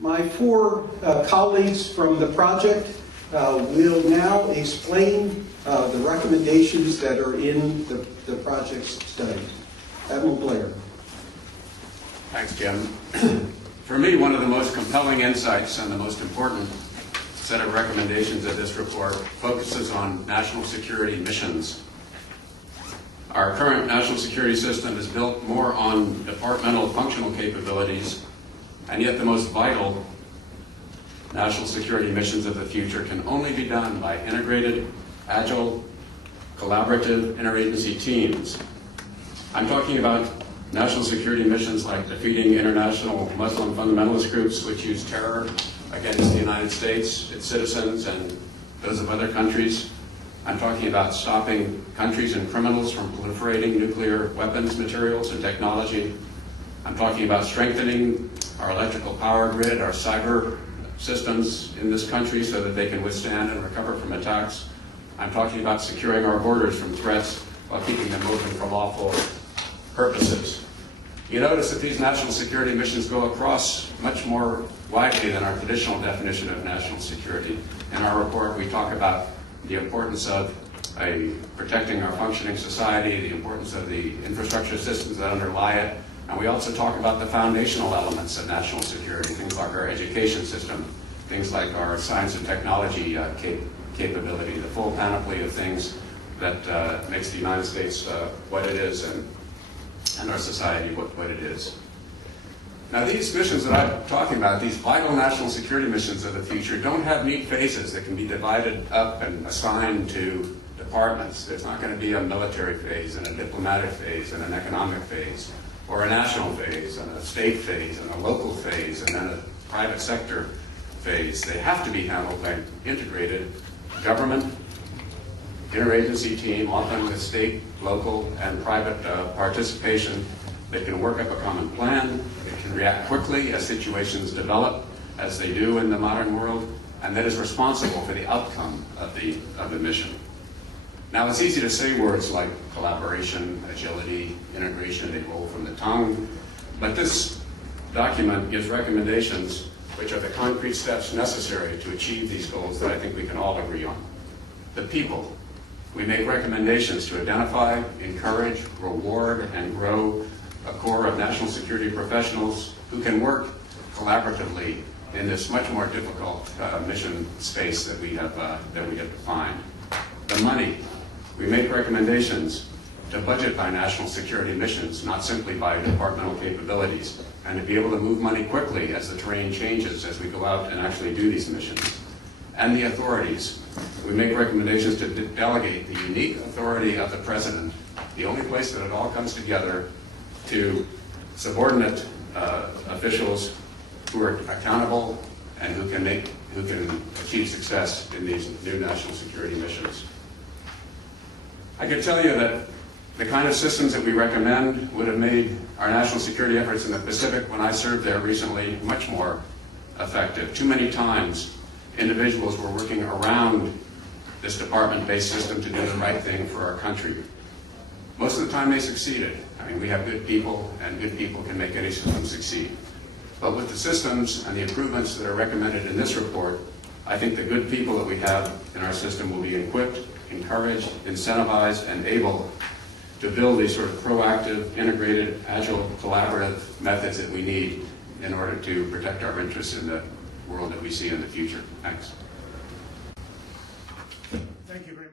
My four colleagues from the project will now explain the recommendations that are in the project's study. Admiral Blair. Thanks, Jim. For me, one of the most compelling insights and the most important set of recommendations of this report focuses on national security missions. Our current national security system is built more on departmental functional capabilities, and yet the most vital national security missions of the future can only be done by integrated, agile, collaborative interagency teams. I'm talking about national security missions like defeating international Muslim fundamentalist groups which use terror against the United States, its citizens, and those of other countries. I'm talking about stopping countries and criminals from proliferating nuclear weapons, materials, and technology. I'm talking about strengthening our electrical power grid, our cyber systems in this country so that they can withstand and recover from attacks. I'm talking about securing our borders from threats while keeping them open for lawful purposes. You notice that these national security missions go across much more widely than our traditional definition of national security. In our report, we talk about the importance of protecting our functioning society, the importance of the infrastructure systems that underlie it, and we also talk about the foundational elements of national security, things like our education system, things like our science and technology capability, the full panoply of things that makes the United States what it is and our society what it is. Now, these missions that I'm talking about, these vital national security missions of the future, don't have neat phases that can be divided up and assigned to departments. There's not going to be a military phase and a diplomatic phase and an economic phase, or a national phase and a state phase and a local phase and then a private sector phase. They have to be handled by an integrated government, interagency team, often with state, local, and private participation that can work up a common plan, that can react quickly as situations develop, as they do in the modern world, and that is responsible for the outcome of the mission. Now, it's easy to say words like collaboration, agility, integration, they roll from the tongue, but this document gives recommendations which are the concrete steps necessary to achieve these goals that I think we can all agree on. The people. We make recommendations to identify, encourage, reward, and grow a core of national security professionals who can work collaboratively in this much more difficult mission space that we have defined. The money. We make recommendations to budget by national security missions, not simply by departmental capabilities, and to be able to move money quickly as the terrain changes as we go out and actually do these missions. And the authorities. We make recommendations to delegate the unique authority of the President, the only place that it all comes together, to subordinate officials who are accountable and who can achieve success in these new national security missions. I can tell you that the kind of systems that we recommend would have made our national security efforts in the Pacific, when I served there recently, much more effective. Too many times, individuals were working around this department-based system to do the right thing for our country. Most of the time they succeeded. I mean, we have good people, and good people can make any system succeed. But with the systems and the improvements that are recommended in this report, I think the good people that we have in our system will be equipped, encouraged, incentivized, and able to build these sort of proactive, integrated, agile, collaborative methods that we need in order to protect our interests in the world that we see in the future. Thanks. Thank you very much.